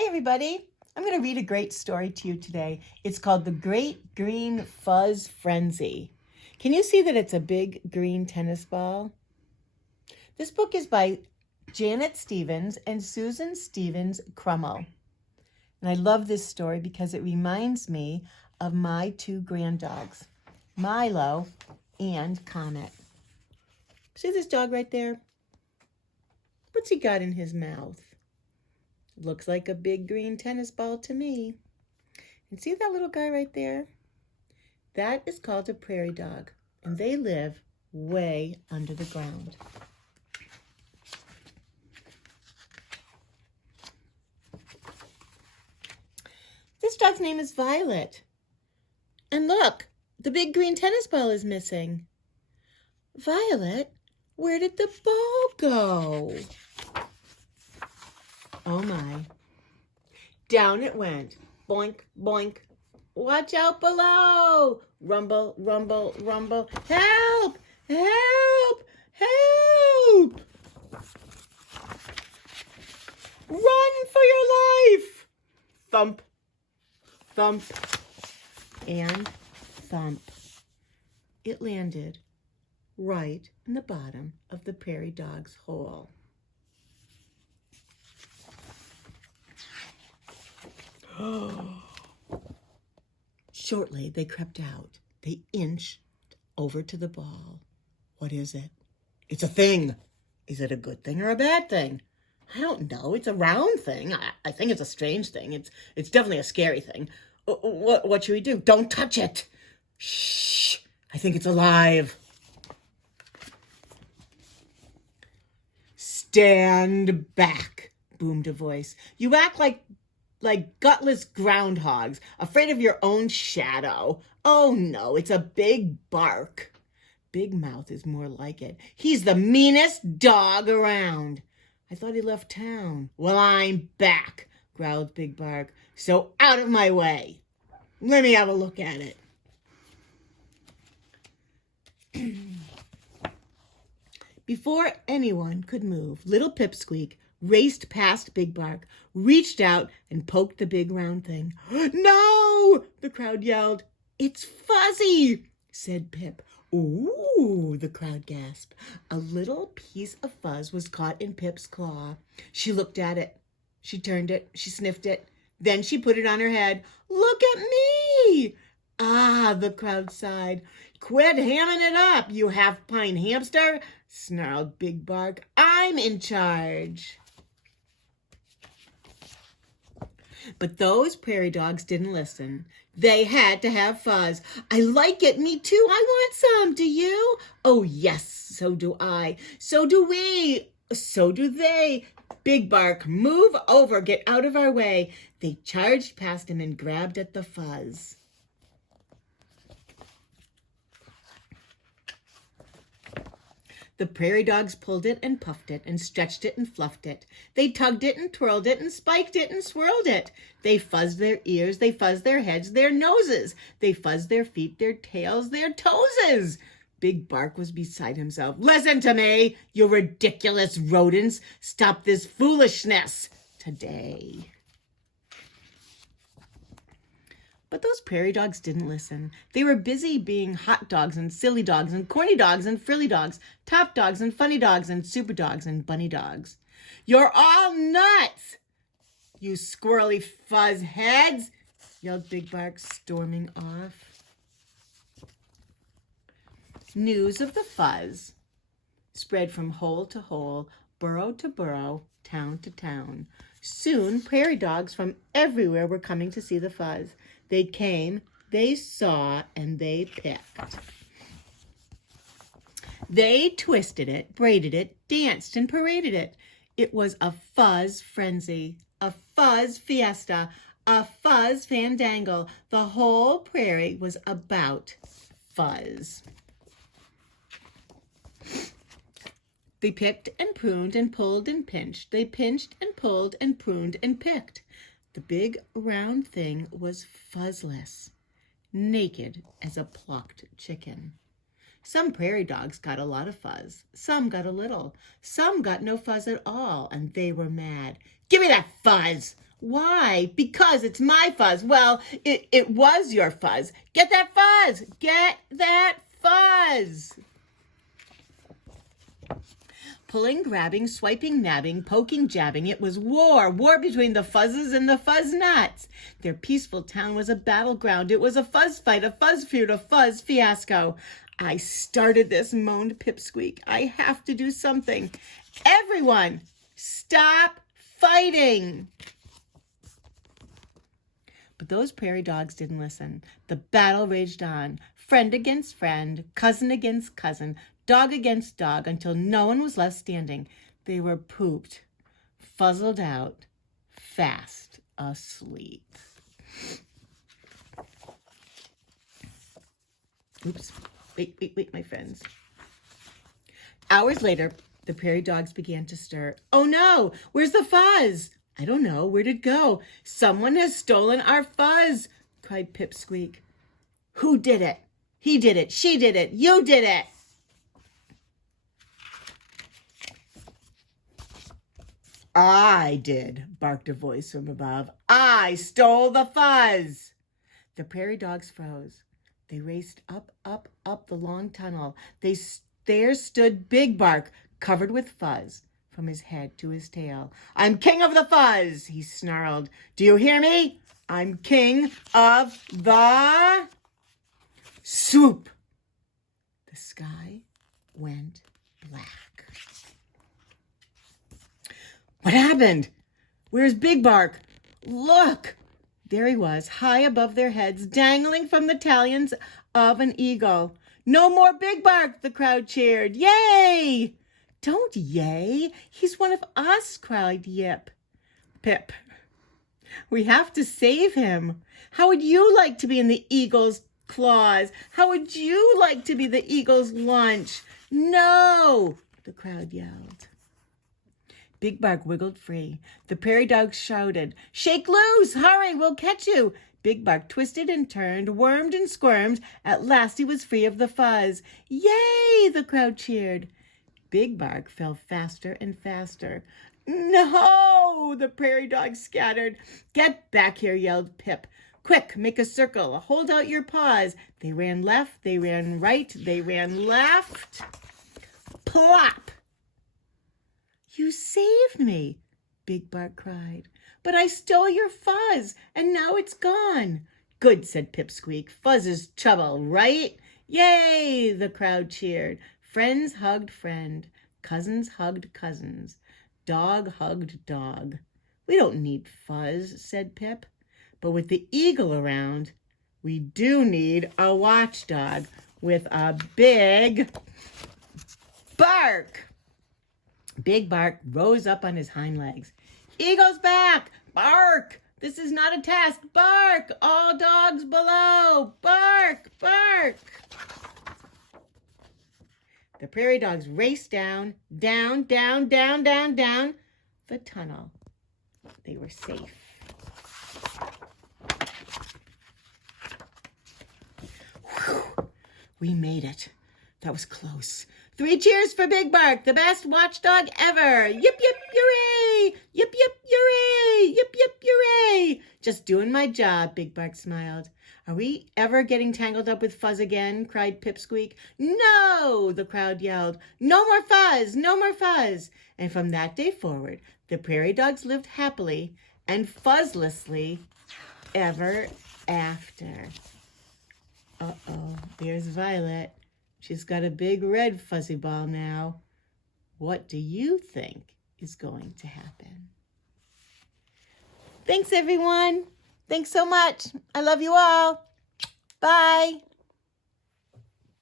Hi, everybody. I'm going to read a great story to you today. It's called The Great Green Fuzz Frenzy. Can you see that it's a big green tennis ball? This book is by Janet Stevens and Susan Stevens Crummell. And I love this story because it reminds me of my two granddogs, Milo and Comet. See this dog right there? What's he got in his mouth? Looks like a big green tennis ball to me. And see that little guy right there? That is called a prairie dog, and they live way under the ground. This dog's name is Violet. And look, the big green tennis ball is missing. Violet, where did the ball go? Oh my. Down it went. Boink, boink. Watch out below. Rumble, rumble, rumble. Help! Help! Help! Run for your life! Thump, thump, and thump. It landed right in the bottom of the prairie dog's hole. Shortly, they crept out. They inched over to the ball. What is it? It's a thing. Is it a good thing or a bad thing? I don't know. It's a round thing. I think it's a strange thing. It's definitely a scary thing. What should we do? Don't touch it. Shh. I think it's alive. Stand back, boomed a voice. You act like gutless groundhogs, afraid of your own shadow. Oh no, it's a Big Bark. Big Mouth is more like it. He's the meanest dog around. I thought he left town. Well, I'm back, growled Big Bark. So out of my way. Let me have a look at it. Before anyone could move, little Pipsqueak raced past Big Bark, reached out, and poked the big round thing. No! The crowd yelled. It's fuzzy, said Pip. Ooh, the crowd gasped. A little piece of fuzz was caught in Pip's claw. She looked at it. She turned it. She sniffed it. Then she put it on her head. Look at me! Ah, the crowd sighed. Quit hamming it up, you half-pint hamster, snarled Big Bark. I'm in charge. But those prairie dogs didn't listen. They had to have fuzz. I like it, me too. I want some. Do you? Oh, yes, so do I. So do we. So do they. Big Bark, move over. Get out of our way. They charged past him and grabbed at the fuzz. The prairie dogs pulled it and puffed it and stretched it and fluffed it. They tugged it and twirled it and spiked it and swirled it. They fuzzed their ears, they fuzzed their heads, their noses. They fuzzed their feet, their tails, their toeses. Big Bark was beside himself. Listen to me, you ridiculous rodents. Stop this foolishness today. But those prairie dogs didn't listen. They were busy being hot dogs and silly dogs and corny dogs and frilly dogs, top dogs and funny dogs and super dogs and bunny dogs. You're all nuts, you squirrely fuzz heads, yelled Big Bark, storming off. News of the fuzz spread from hole to hole, burrow to burrow, town to town. Soon, prairie dogs from everywhere were coming to see the fuzz. They came, they saw, and they picked. They twisted it, braided it, danced and paraded it. It was a fuzz frenzy, a fuzz fiesta, a fuzz fandangle. The whole prairie was about fuzz. They picked and pruned and pulled and pinched. They pinched and pulled and pruned and picked. The big round thing was fuzzless, naked as a plucked chicken. Some prairie dogs got a lot of fuzz. Some got a little. Some got no fuzz at all, and they were mad. Give me that fuzz! Why? Because it's my fuzz. Well, it was your fuzz. Get that fuzz. Get that fuzz. Pulling, grabbing, swiping, nabbing, poking, jabbing. It was war. War between the fuzzes and the fuzz nuts. Their peaceful town was a battleground. It was a fuzz fight, a fuzz feud, a fuzz fiasco. I started this, moaned Pipsqueak. I have to do something. Everyone, stop fighting. But those prairie dogs didn't listen. The battle raged on. Friend against friend, cousin against cousin, dog against dog, until no one was left standing. They were pooped, fuzzled out, fast asleep. Oops. Wait, my friends. Hours later, the prairie dogs began to stir. Oh no, where's the fuzz? I don't know, where'd it go? Someone has stolen our fuzz, cried Pipsqueak. Who did it? He did it, she did it, you did it. I did, barked a voice from above. I stole the fuzz. The prairie dogs froze. They raced up the long tunnel. There stood Big Bark, covered with fuzz from his head to his tail. I'm king of the fuzz, he snarled. Do you hear me? I'm king of the... Swoop! The sky went black. What happened? Where's Big Bark? Look! There he was, high above their heads, dangling from the talons of an eagle. No more Big Bark, the crowd cheered. Yay! Don't yay. He's one of us, cried Pip. We have to save him. How would you like to be in the eagle's claws? How would you like to be the eagle's lunch? No, the crowd yelled. Big Bark wiggled free. The prairie dogs shouted, Shake loose! Hurry, we'll catch you! Big Bark twisted and turned, wormed and squirmed. At last he was free of the fuzz. Yay! The crowd cheered. Big Bark fell faster and faster. No! The prairie dogs scattered. Get back here, yelled Pip. Quick, make a circle. Hold out your paws. They ran left, they ran right, they ran left. Plop! You saved me, Big Bark cried. But I stole your fuzz, and now it's gone. Good, said Pipsqueak. Fuzz is trouble, right? Yay, the crowd cheered. Friends hugged friend. Cousins hugged cousins. Dog hugged dog. We don't need fuzz, said Pip. But with the eagle around, we do need a watchdog with a big bark. Big Bark rose up on his hind legs. Eagle's back! Bark! This is not a test. Bark! All dogs below! Bark! Bark! The prairie dogs raced down the tunnel. They were safe. Whew. We made it. That was close. 3 cheers for Big Bark, the best watchdog ever. Yip, yip, hooray! Yip, yip, hooray! Yip, yip, hooray! Just doing my job, Big Bark smiled. Are we ever getting tangled up with fuzz again? Cried Pipsqueak. No, the crowd yelled. No more fuzz, no more fuzz. And from that day forward, the prairie dogs lived happily and fuzzlessly ever after. Uh-oh, there's Violet. She's got a big red fuzzy ball now. What do you think is going to happen? Thanks, everyone. Thanks so much. I love you all. Bye.